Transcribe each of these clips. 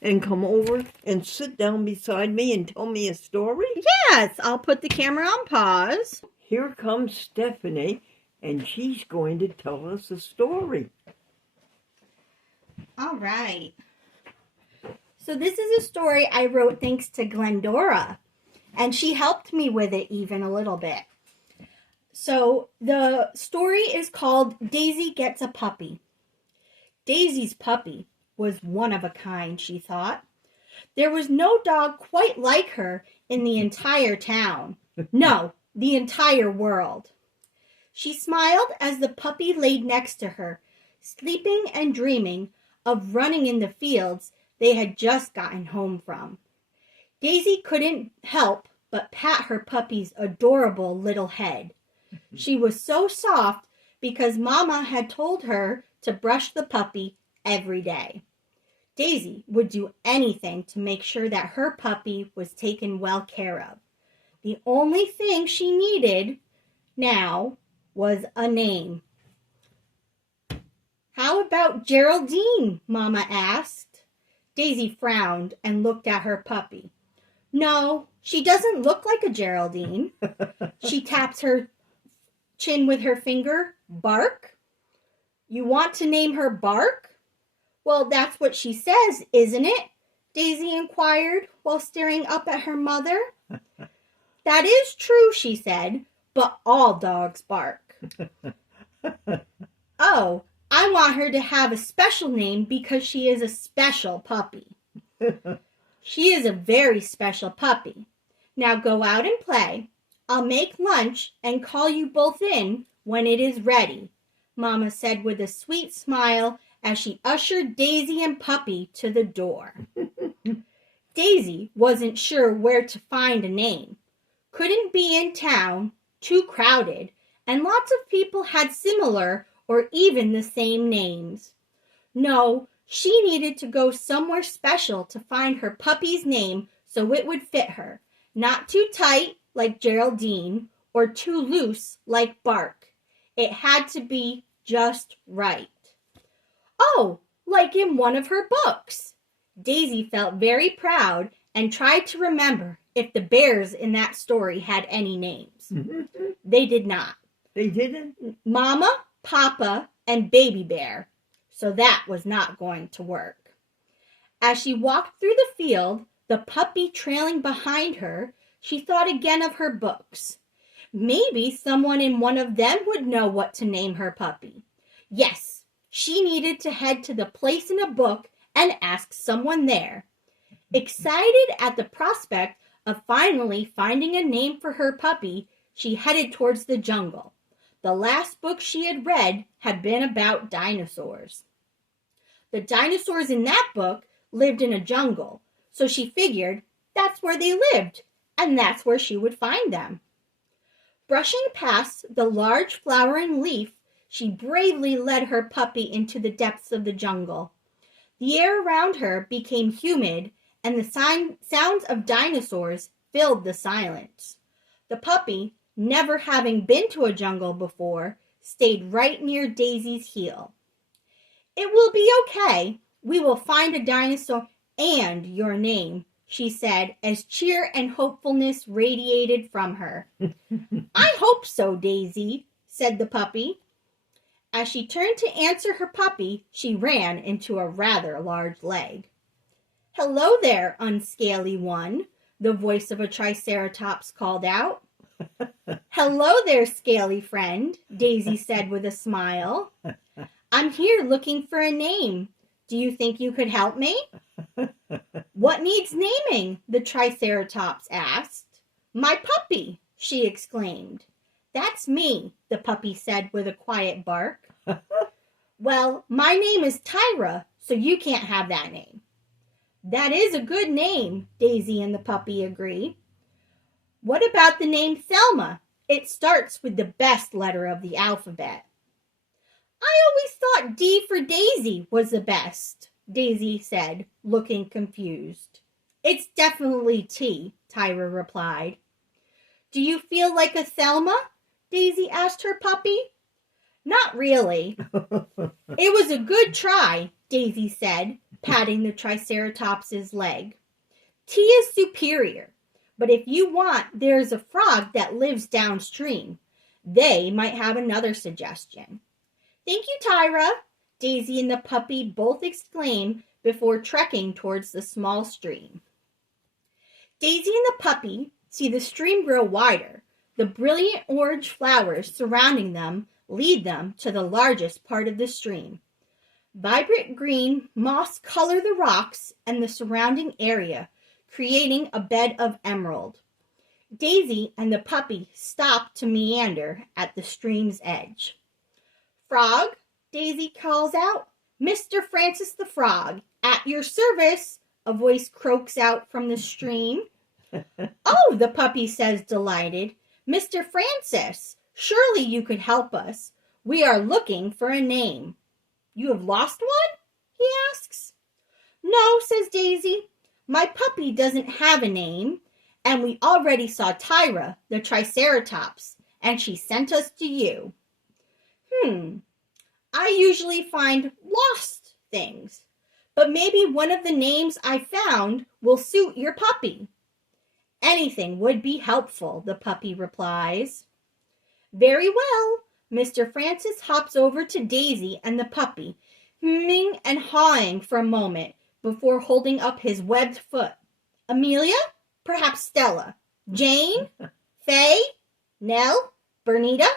and come over and sit down beside me and tell me a story? Yes, I'll put the camera on pause. Here comes Stephanie, and she's going to tell us a story. All right. So this is a story I wrote thanks to Glendora, and she helped me with it even a little bit. So the story is called Daisy Gets a Puppy. Daisy's puppy was one of a kind, she thought. There was no dog quite like her in the entire town. No, the entire world. She smiled as the puppy laid next to her, sleeping and dreaming of running in the fields they had just gotten home from. Daisy couldn't help but pat her puppy's adorable little head. She was so soft because Mama had told her to brush the puppy every day. Daisy would do anything to make sure that her puppy was taken well care of. The only thing she needed now was a name. How about Geraldine? Mama asked. Daisy frowned and looked at her puppy. No, she doesn't look like a Geraldine. She taps her chin with her finger. Bark? You want to name her Bark? Well, that's what she says, isn't it? Daisy inquired while staring up at her mother. That is true, she said, but all dogs bark. Oh, I want her to have a special name because she is a special puppy. She is a very special puppy. Now go out and play. I'll make lunch and call you both in when it is ready, Mama said with a sweet smile as she ushered Daisy and Puppy to the door. Daisy wasn't sure where to find a name. Couldn't be in town, too crowded, and lots of people had similar or even the same names. No, she needed to go somewhere special to find her puppy's name so it would fit her. Not too tight like Geraldine or too loose like Bark. It had to be just right. Oh, like in one of her books. Daisy felt very proud and tried to remember if the bears in that story had any names. They did not. They didn't? Mama, Papa, and Baby Bear. So that was not going to work. As she walked through the field, the puppy trailing behind her, she thought again of her books. Maybe someone in one of them would know what to name her puppy. Yes, she needed to head to the place in a book and ask someone there. Excited at the prospect of finally finding a name for her puppy, she headed towards the jungle. The last book she had read had been about dinosaurs. The dinosaurs in that book lived in a jungle, so she figured that's where they lived, and that's where she would find them. Brushing past the large flowering leaf, she bravely led her puppy into the depths of the jungle. The air around her became humid, and the sounds of dinosaurs filled the silence. The puppy, never having been to a jungle before, stayed right near Daisy's heel. It will be okay. We will find a dinosaur and your name, she said as cheer and hopefulness radiated from her. I hope so, Daisy, said the puppy. As she turned to answer her puppy, she ran into a rather large leg. Hello there, unscaly one, the voice of a triceratops called out. Hello there, scaly friend, Daisy said with a smile. I'm here looking for a name. Do you think you could help me? What needs naming? The triceratops asked. My puppy, she exclaimed. That's me, the puppy said with a quiet bark. Well, my name is Tyra, so you can't have that name. That is a good name, Daisy and the puppy agree. What about the name Thelma? It starts with the best letter of the alphabet. I always thought D for Daisy was the best, Daisy said, looking confused. It's definitely T, Tyra replied. Do you feel like a Thelma? Daisy asked her puppy. Not really. It was a good try, Daisy said, patting the Triceratops's leg. Tea is superior, but if you want, there's a frog that lives downstream. They might have another suggestion. Thank you, Tyra, Daisy and the puppy both exclaim before trekking towards the small stream. Daisy and the puppy see the stream grow wider. The brilliant orange flowers surrounding them lead them to the largest part of the stream. Vibrant green moss color the rocks and the surrounding area, creating a bed of emerald. Daisy and the puppy stop to meander at the stream's edge. Frog, Daisy calls out. Mr. Francis the Frog, at your service, a voice croaks out from the stream. Oh, the puppy says, delighted. Mr. Francis, surely you could help us. We are looking for a name. You have lost one? He asks. No, says Daisy. My puppy doesn't have a name, and we already saw Tyra, the Triceratops, and she sent us to you. I usually find lost things, but maybe one of the names I found will suit your puppy. Anything would be helpful, the puppy replies. Very well. Mr. Francis hops over to Daisy and the puppy, hemming and hawing for a moment before holding up his webbed foot. Amelia? Perhaps Stella? Jane? Faye? Nell? Bernita?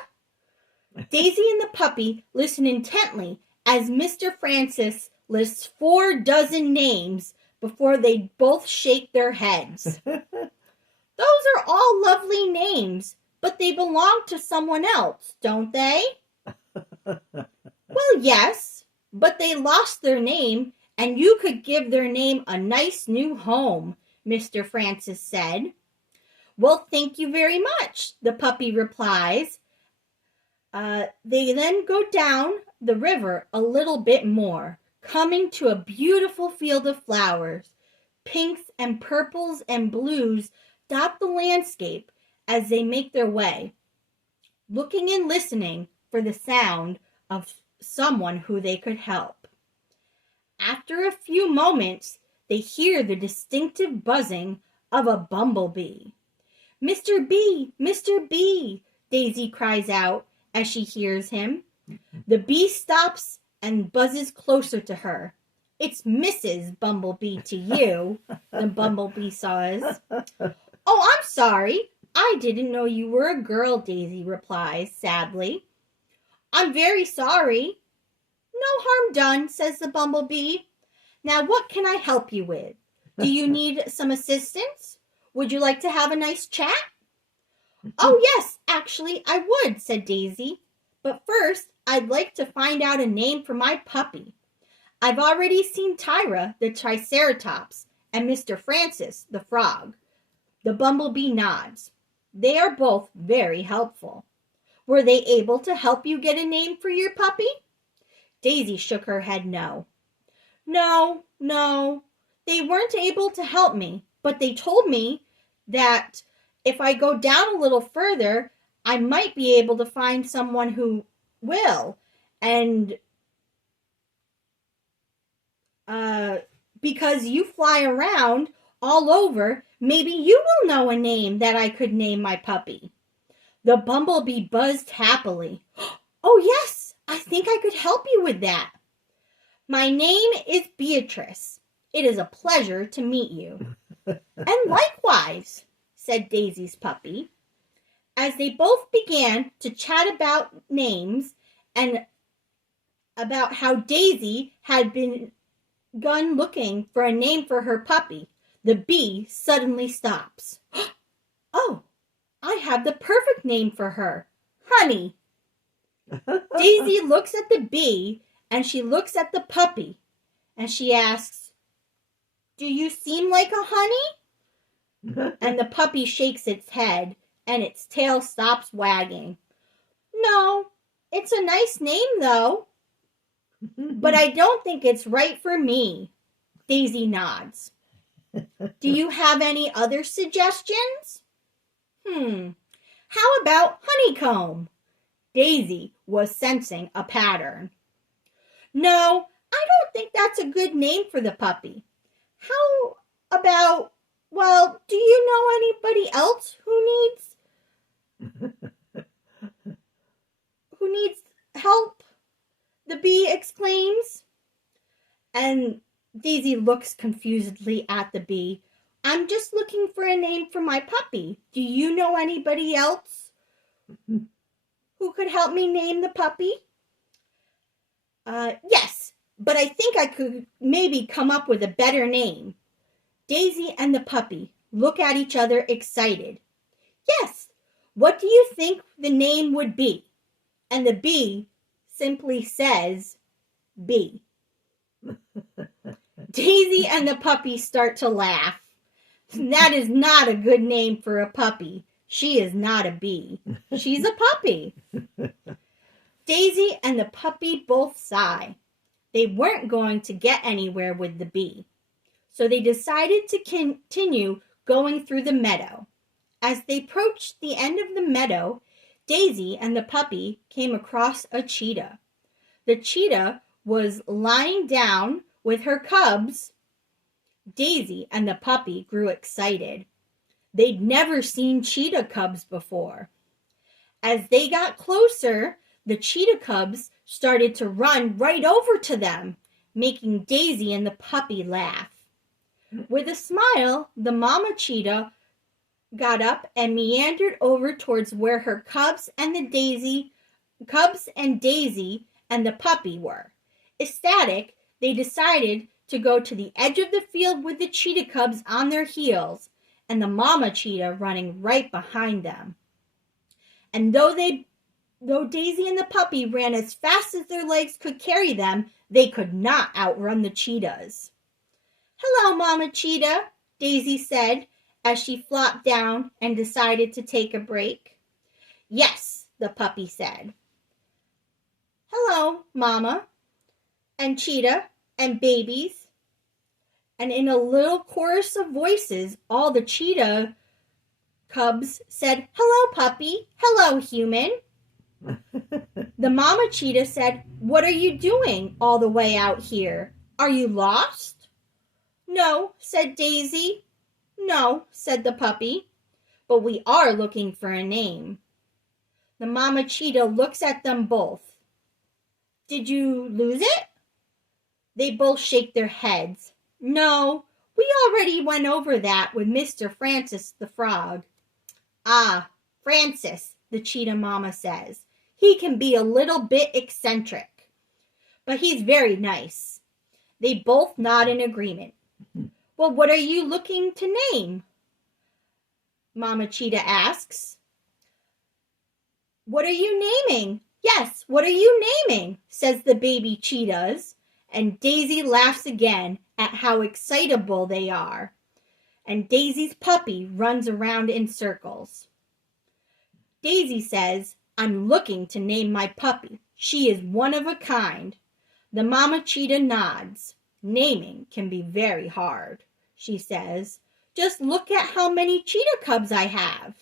Daisy and the puppy listen intently as Mr. Francis lists 4 dozen names before they both shake their heads. Those are all lovely names, but they belong to someone else, don't they? Well, yes, but they lost their name, and you could give their name a nice new home, Mr. Francis said. Well, thank you very much, the puppy replies. They then go down the river a little bit more, coming to a beautiful field of flowers. Pinks and purples and blues dot the landscape as they make their way, looking and listening for the sound of someone who they could help. After a few moments, they hear the distinctive buzzing of a bumblebee. Mr. B, Mr. B, Daisy cries out as she hears him. The bee stops and buzzes closer to her. It's Mrs. Bumblebee to you, the bumblebee says. Oh, I'm sorry. I didn't know you were a girl, Daisy replies sadly. I'm very sorry. No harm done, says the bumblebee. Now what can I help you with? Do you need some assistance? Would you like to have a nice chat? Oh, yes, actually, I would, said Daisy. But first, I'd like to find out a name for my puppy. I've already seen Tyra, the Triceratops, and Mr. Francis, the frog. The bumblebee nods. They are both very helpful. Were they able to help you get a name for your puppy? Daisy shook her head no. No, they weren't able to help me, but they told me that if I go down a little further, I might be able to find someone who will. And because you fly around all over, maybe you will know a name that I could name my puppy. The bumblebee buzzed happily. Oh, yes, I think I could help you with that. My name is Beatrice. It is a pleasure to meet you. And likewise, said Daisy's puppy. As they both began to chat about names and about how Daisy had begun looking for a name for her puppy, the bee suddenly stops. Oh, I have the perfect name for her. Honey. Daisy looks at the bee and she looks at the puppy and she asks, Do you seem like a honey? And the puppy shakes its head and its tail stops wagging. No, it's a nice name though. But I don't think it's right for me. Daisy nods. Do you have any other suggestions? How about honeycomb? Daisy was sensing a pattern. No, I don't think that's a good name for the puppy. How about, well, do you know anybody else who needs help? The bee exclaims. And Daisy looks confusedly at the bee. I'm just looking for a name for my puppy. Do you know anybody else who could help me name the puppy? Yes, but I think I could maybe come up with a better name. Daisy and the puppy look at each other excited. Yes, what do you think the name would be? And the bee simply says, bee. Daisy and the puppy start to laugh. That is not a good name for a puppy. She is not a bee. She's a puppy. Daisy and the puppy both sigh. They weren't going to get anywhere with the bee. So they decided to continue going through the meadow. As they approached the end of the meadow, Daisy and the puppy came across a cheetah. The cheetah was lying down with her cubs. Daisy and the puppy grew excited. They'd never seen cheetah cubs before. As they got closer, the cheetah cubs started to run right over to them, making Daisy and the puppy laugh. With a smile, the mama cheetah got up and meandered over towards where her cubs and Daisy and the puppy were. Ecstatic, they decided to go to the edge of the field with the cheetah cubs on their heels and the mama cheetah running right behind them. And though Daisy and the puppy ran as fast as their legs could carry them, they could not outrun the cheetahs. Hello, Mama Cheetah, Daisy said as she flopped down and decided to take a break. Yes, the puppy said. Hello, Mama, and Cheetah, and babies. And in a little chorus of voices, all the cheetah cubs said, hello, puppy, hello, human. The mama cheetah said, what are you doing all the way out here? Are you lost? No, said Daisy. No, said the puppy, but we are looking for a name. The mama cheetah looks at them both. Did you lose it? They both shake their heads. No, we already went over that with Mr. Francis the frog. Ah, Francis, the cheetah mama says. He can be a little bit eccentric, but he's very nice. They both nod in agreement. Well, what are you looking to name? Mama cheetah asks. What are you naming? Yes, what are you naming? Says the baby cheetahs. And Daisy laughs again at how excitable they are. And Daisy's puppy runs around in circles. Daisy says, I'm looking to name my puppy. She is one of a kind. The mama cheetah nods. Naming can be very hard, she says. Just look at how many cheetah cubs I have.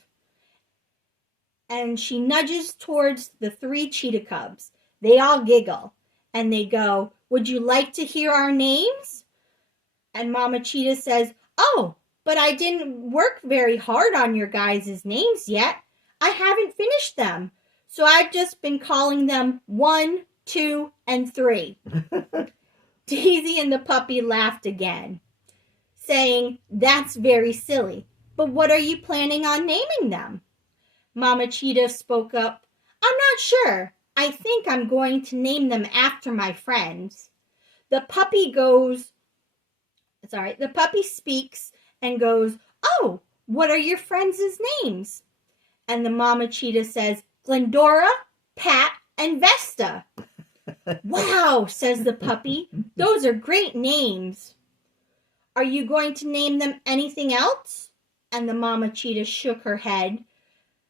And she nudges towards the 3 cheetah cubs. They all giggle, and they go, would you like to hear our names? And Mama Cheetah says, oh, but I didn't work very hard on your guys' names yet. I haven't finished them. So I've just been calling them 1, 2, and 3. Daisy and the puppy laughed again, saying, that's very silly. But what are you planning on naming them? Mama Cheetah spoke up, I'm not sure. I think I'm going to name them after my friends. The puppy speaks and goes, oh, what are your friends' names? And the mama cheetah says, Glendora, Pat, and Vesta. Wow, says the puppy. Those are great names. Are you going to name them anything else? And the mama cheetah shook her head.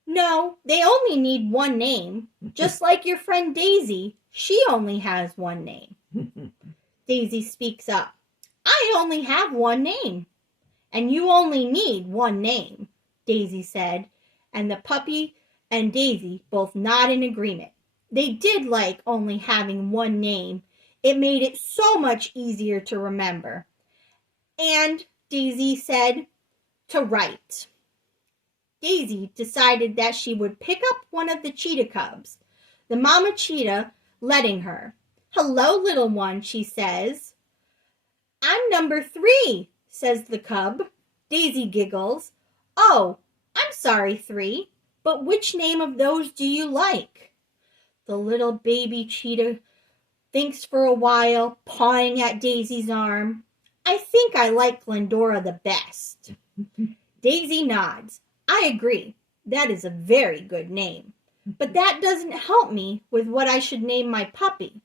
No, they only need one name. Just like your friend Daisy, she only has one name. Daisy speaks up. I only have one name. And you only need one name, Daisy said. And the puppy and Daisy both nod in agreement. They did like only having one name. It made it so much easier to remember. And Daisy said to write. Daisy decided that she would pick up one of the cheetah cubs, the mama cheetah letting her. "Hello, little one," she says. "I'm number 3, says the cub. Daisy giggles. "Oh, I'm sorry, 3, but which name of those do you like?" The little baby cheetah thinks for a while, pawing at Daisy's arm. "I think I like Glendora the best." Daisy nods. "I agree. That is a very good name. But that doesn't help me with what I should name my puppy."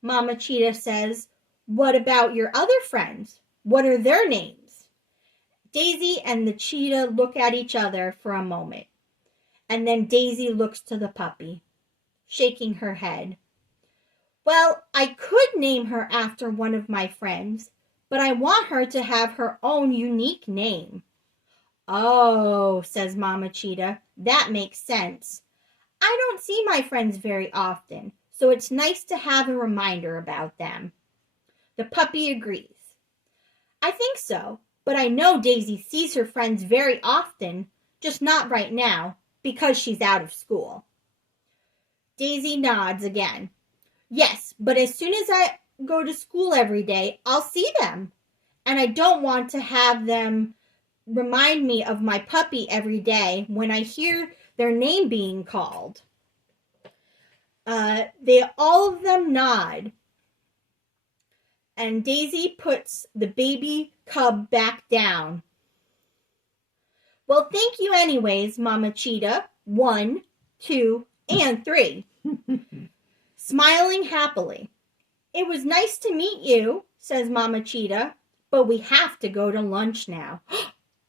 Mama Cheetah says, "What about your other friends? What are their names?" Daisy and the cheetah look at each other for a moment, and then Daisy looks to the puppy, shaking her head. "Well, I could name her after one of my friends, but I want her to have her own unique name." "Oh," says Mama Cheetah, "that makes sense. I don't see my friends very often, so it's nice to have a reminder about them." The puppy agrees. "I think so, but I know Daisy sees her friends very often, just not right now, because she's out of school." Daisy nods again. "Yes, but as soon as I go to school every day, I'll see them. And I don't want to have them remind me of my puppy every day when I hear their name being called." They all of them nod, and Daisy puts the baby cub back down. "Well, thank you anyways, Mama Cheetah. 1, 2, and 3. Smiling happily. "It was nice to meet you," says Mama Cheetah, "but we have to go to lunch now."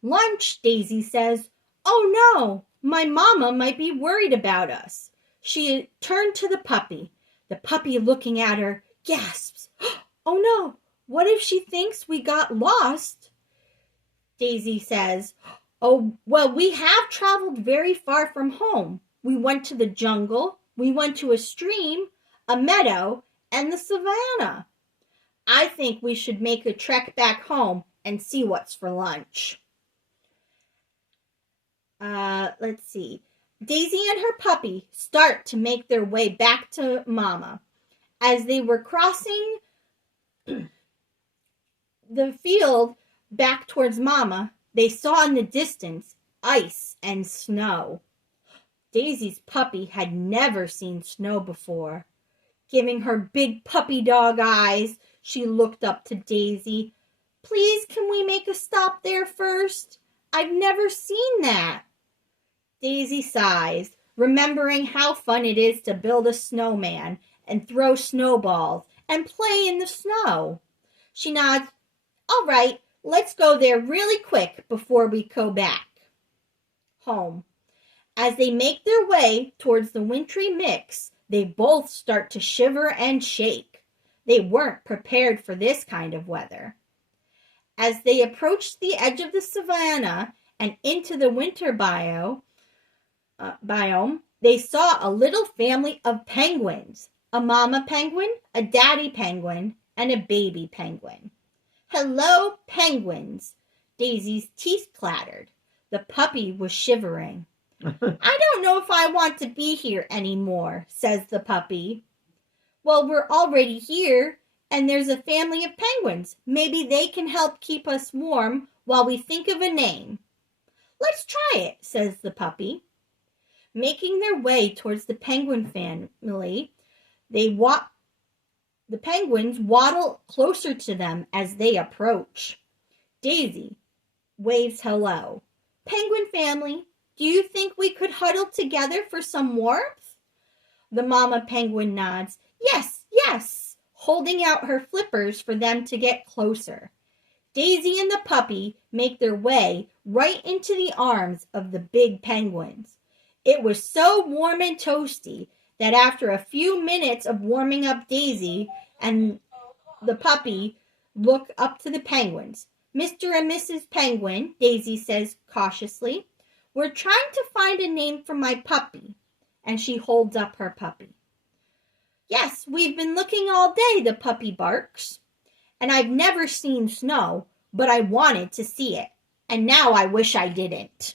"Lunch," Daisy says. "Oh no, my mama might be worried about us." She turned to the puppy. The puppy, looking at her, gasps, "Oh no, what if she thinks we got lost?" Daisy says, "Oh, well, we have traveled very far from home. We went to the jungle, we went to a stream, a meadow, and the savannah. I think we should make a trek back home and see what's for lunch." Let's see. Daisy and her puppy start to make their way back to Mama. As they were crossing the field back towards Mama, they saw in the distance ice and snow. Daisy's puppy had never seen snow before. Giving her big puppy dog eyes, she looked up to Daisy. "Please, can we make a stop there first? I've never seen that." Daisy sighs, remembering how fun it is to build a snowman and throw snowballs and play in the snow. She nods. "All right, let's go there really quick before we go back home." As they make their way towards the wintry mix, they both start to shiver and shake. They weren't prepared for this kind of weather. As they approached the edge of the savannah and into the winter biome, they saw a little family of penguins, a mama penguin, a daddy penguin, and a baby penguin. "Hello, penguins." Daisy's teeth clattered. The puppy was shivering. "I don't know if I want to be here anymore," says the puppy. "Well, we're already here, and there's a family of penguins. Maybe they can help keep us warm while we think of a name." "Let's try it," says the puppy. Making their way towards the penguin family, the penguins waddle closer to them as they approach. Daisy waves hello. "Penguin family, do you think we could huddle together for some warmth?" The mama penguin nods. "Yes, yes," holding out her flippers for them to get closer. Daisy and the puppy make their way right into the arms of the big penguins. It was so warm and toasty that after a few minutes of warming up, Daisy and the puppy look up to the penguins. "Mr. and Mrs. Penguin," Daisy says cautiously, "we're trying to find a name for my puppy." And she holds up her puppy. Yes, we've been looking all day, the puppy barks. And I've never seen snow, but I wanted to see it. And now I wish I didn't.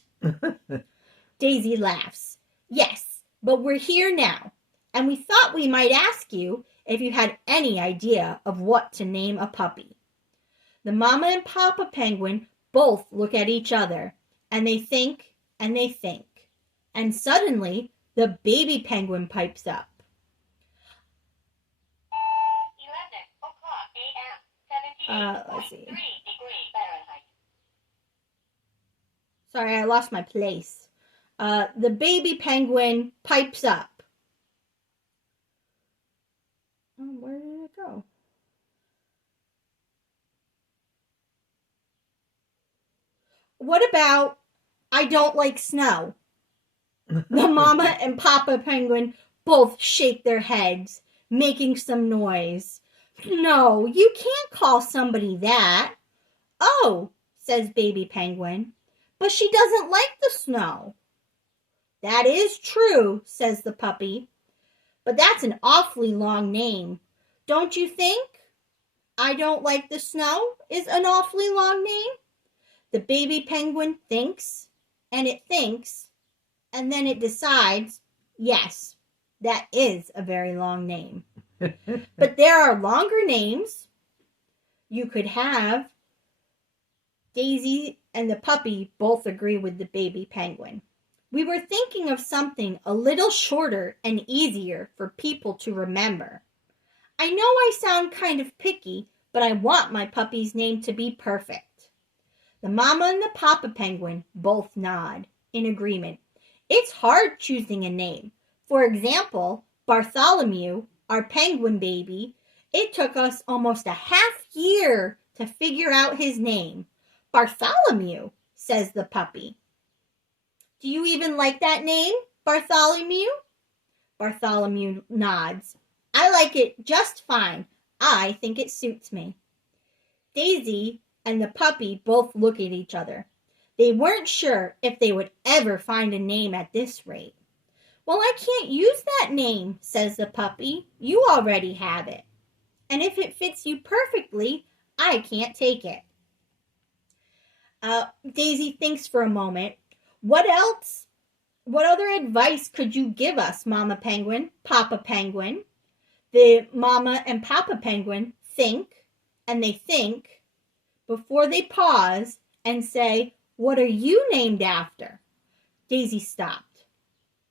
Daisy laughs. Yes, but we're here now. And we thought we might ask you if you had any idea of what to name a puppy. The mama and papa penguin both look at each other, and they think, and they think. And suddenly, the baby penguin pipes up. 11 o'clock a.m. Let's see. 78.3 degrees Fahrenheit. Sorry, I lost my place. The baby penguin pipes up. Oh, where did it go? What about I don't like snow? The mama and papa penguin both shake their heads, making some noise. No, you can't call somebody that. Oh, says baby penguin, but she doesn't like the snow. That is true, says the puppy, but that's an awfully long name. Don't you think? I don't like the snow is an awfully long name. The baby penguin thinks, and it thinks, and then it decides, yes, that is a very long name. But there are longer names. You could have Daisy and the puppy both agree with the baby penguin. We were thinking of something a little shorter and easier for people to remember. I know I sound kind of picky, but I want my puppy's name to be perfect. The mama and the papa penguin both nod in agreement. It's hard choosing a name. For example, Bartholomew, our penguin baby, it took us almost a half year to figure out his name. Bartholomew, says the puppy. Do you even like that name, Bartholomew? Bartholomew nods. I like it just fine. I think it suits me. Daisy and the puppy both look at each other. They weren't sure if they would ever find a name at this rate. Well, I can't use that name, says the puppy. You already have it. And if it fits you perfectly, I can't take it. Daisy thinks for a moment. What else? What other advice could you give us, Mama Penguin, Papa Penguin? The Mama and Papa Penguin think, and they think, before they pause and say, what are you named after? Daisy stopped.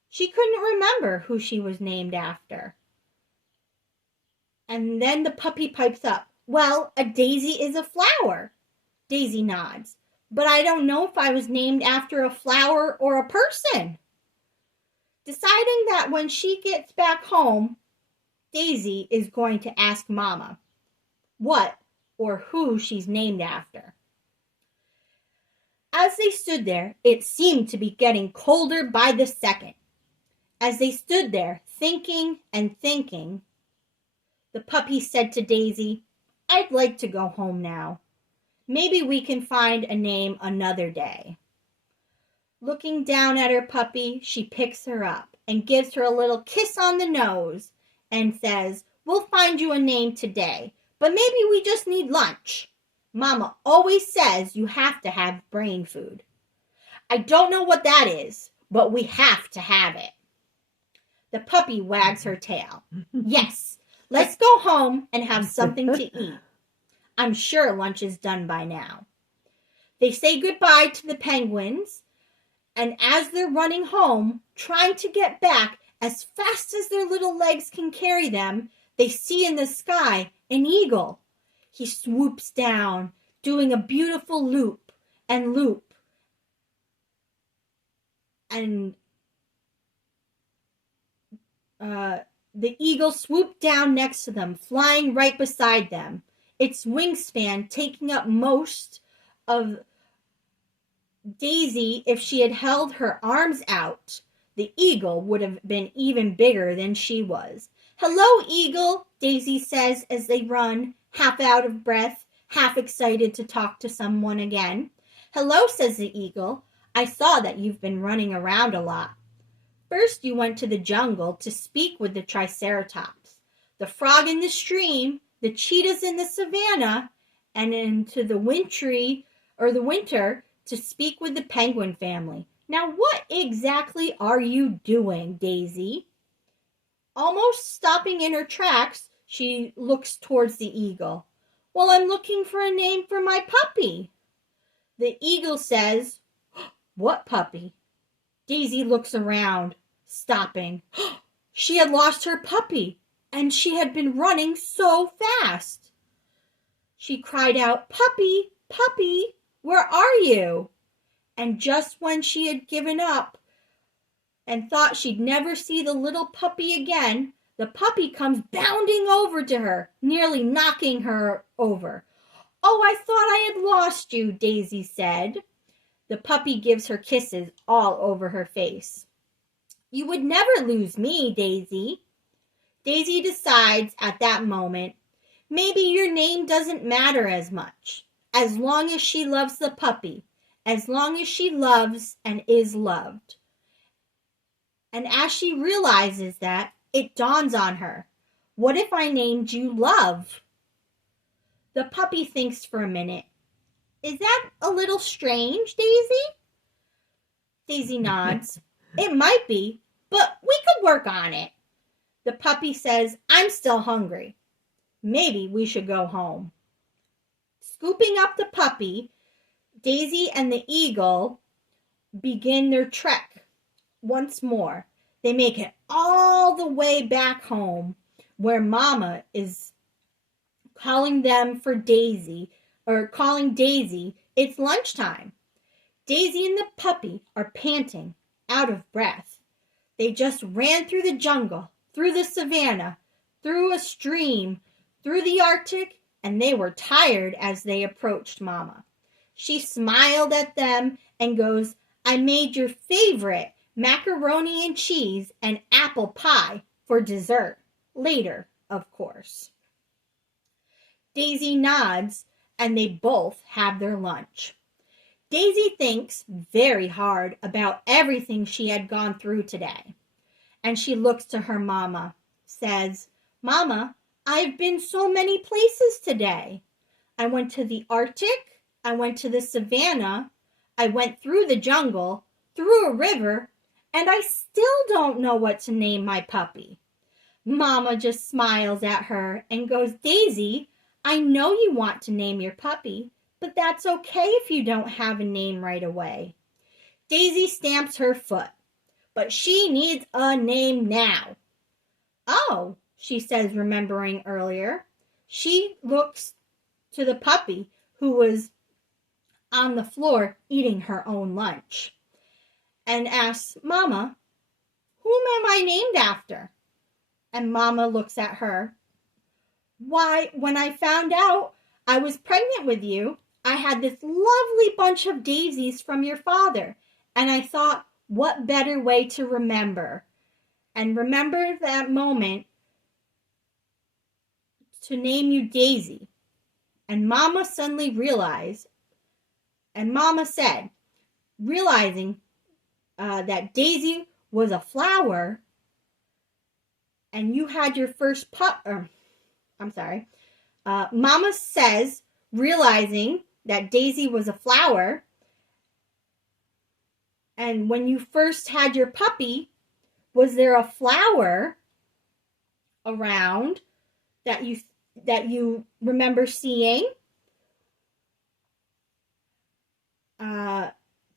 She couldn't remember who she was named after. And then the puppy pipes up. Well, a daisy is a flower. Daisy nods. But I don't know if I was named after a flower or a person. Deciding that when she gets back home, Daisy is going to ask Mama what or who she's named after. As they stood there, it seemed to be getting colder by the second. As they stood there, thinking and thinking, the puppy said to Daisy, I'd like to go home now. Maybe we can find a name another day. Looking down at her puppy, she picks her up and gives her a little kiss on the nose and says, we'll find you a name today, but maybe we just need lunch. Mama always says you have to have brain food. I don't know what that is, but we have to have it. The puppy wags her tail. Yes, let's go home and have something to eat. I'm sure lunch is done by now. They say goodbye to the penguins, and as they're running home, trying to get back as fast as their little legs can carry them, they see in the sky an eagle. He swoops down, doing a beautiful loop and loop. And the eagle swooped down next to them, flying right beside them. Its wingspan taking up most of Daisy. If she had held her arms out, the eagle would have been even bigger than she was. Hello, eagle, Daisy says as they run, half out of breath, half excited to talk to someone again. Hello, says the eagle. I saw that you've been running around a lot. First you went to the jungle to speak with the Triceratops, the frog in the stream, the cheetahs in the savannah, and into the winter to speak with the penguin family. Now, what exactly are you doing, Daisy? Almost stopping in her tracks, she looks towards the eagle. Well, I'm looking for a name for my puppy. The eagle says, what puppy? Daisy looks around, stopping. She had lost her puppy, and she had been running so fast. She cried out, Puppy, puppy, where are you? And just when she had given up and thought she'd never see the little puppy again, the puppy comes bounding over to her, nearly knocking her over. Oh, I thought I had lost you, Daisy said. The puppy gives her kisses all over her face. You would never lose me, Daisy. Daisy decides at that moment, maybe your name doesn't matter as much, as long as she loves the puppy, as long as she loves and is loved. And as she realizes that, it dawns on her, what if I named you Love? The puppy thinks for a minute. Is that a little strange, Daisy? Daisy nods. It might be, but we could work on it. The puppy says, I'm still hungry. Maybe we should go home. Scooping up the puppy, Daisy and the eagle begin their trek once more. They make it all the way back home where Mama is calling Daisy. It's lunchtime. Daisy and the puppy are panting, out of breath. They just ran through the jungle, through the savannah, through a stream, through the Arctic, and they were tired as they approached Mama. She smiled at them and goes, I made your favorite macaroni and cheese and apple pie for dessert. Later, of course. Daisy nods, and they both have their lunch. Daisy thinks very hard about everything she had gone through today. And she looks to her Mama, says, Mama, I've been so many places today. I went to the Arctic, I went to the savannah, I went through the jungle, through a river, and I still don't know what to name my puppy. Mama just smiles at her and goes, Daisy, I know you want to name your puppy, but that's okay if you don't have a name right away. Daisy stamps her foot, but she needs a name now. Oh, she says, remembering earlier. She looks to the puppy who was on the floor eating her own lunch and asks, Mama, whom am I named after? And Mama looks at her. Why, when I found out I was pregnant with you, I had this lovely bunch of daisies from your father, and I thought, what better way to remember? And remember that moment to name you Daisy. And Mama suddenly realized, and Mama said, realizing that Daisy was a flower, and you had your first Mama says, realizing that Daisy was a flower, and when you first had your puppy, was there a flower around that you remember seeing?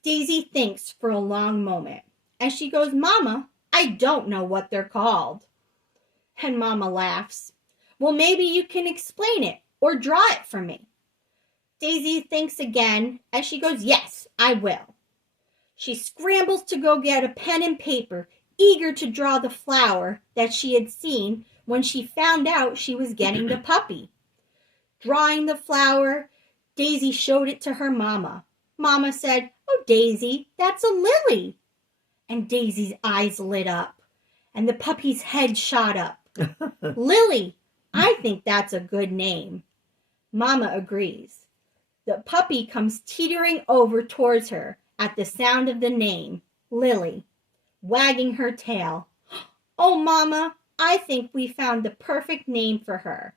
Daisy thinks for a long moment, and she goes, Mama, I don't know what they're called. And Mama laughs. Well, maybe you can explain it or draw it for me. Daisy thinks again, and she goes, yes, I will. She scrambles to go get a pen and paper, eager to draw the flower that she had seen when she found out she was getting the puppy. Drawing the flower, Daisy showed it to her Mama. Mama said, oh, Daisy, that's a lily. And Daisy's eyes lit up, and the puppy's head shot up. Lily, I think that's a good name. Mama agrees. The puppy comes teetering over towards her at the sound of the name, Lily, wagging her tail. Oh, Mama, I think we found the perfect name for her.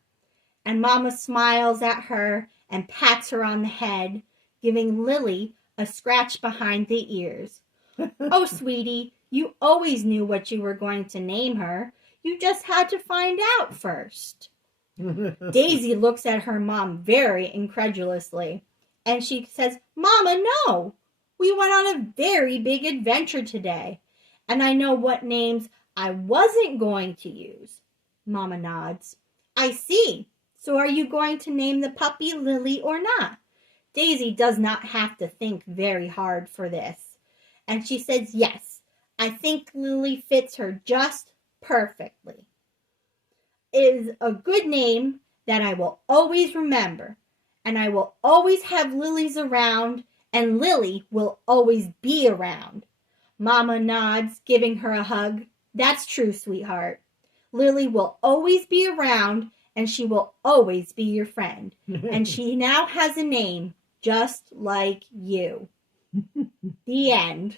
And Mama smiles at her and pats her on the head, giving Lily a scratch behind the ears. Oh, sweetie, you always knew what you were going to name her. You just had to find out first. Daisy looks at her mom very incredulously, and she says, Mama, no. We went on a very big adventure today, and I know what names I wasn't going to use. Mama nods. I see. So are you going to name the puppy Lily or not? Daisy does not have to think very hard for this. And she says, yes, I think Lily fits her just perfectly. It is a good name that I will always remember. And I will always have Lilies around, and Lily will always be around. Mama nods, giving her a hug. That's true, sweetheart. Lily will always be around, and she will always be your friend. And she now has a name, just like you. The end.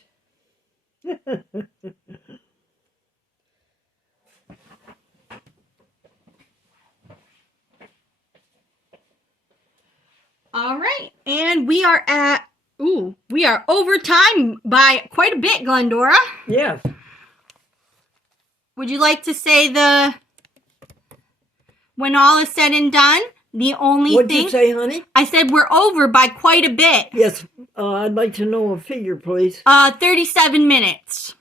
All right, and we are over time by quite a bit, Glendora. Yes. Would you like to say when all is said and done, the only What'd thing... you say, honey? I said we're over by quite a bit. Yes. I'd like to know a figure, please. 37 minutes.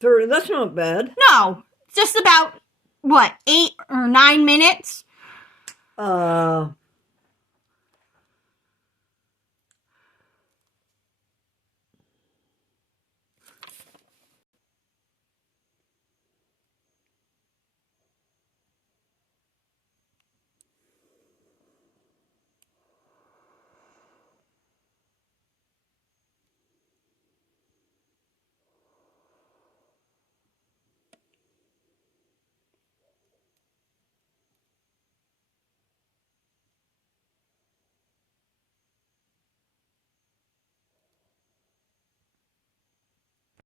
30. That's not bad. No, just about, 8 or 9 minutes?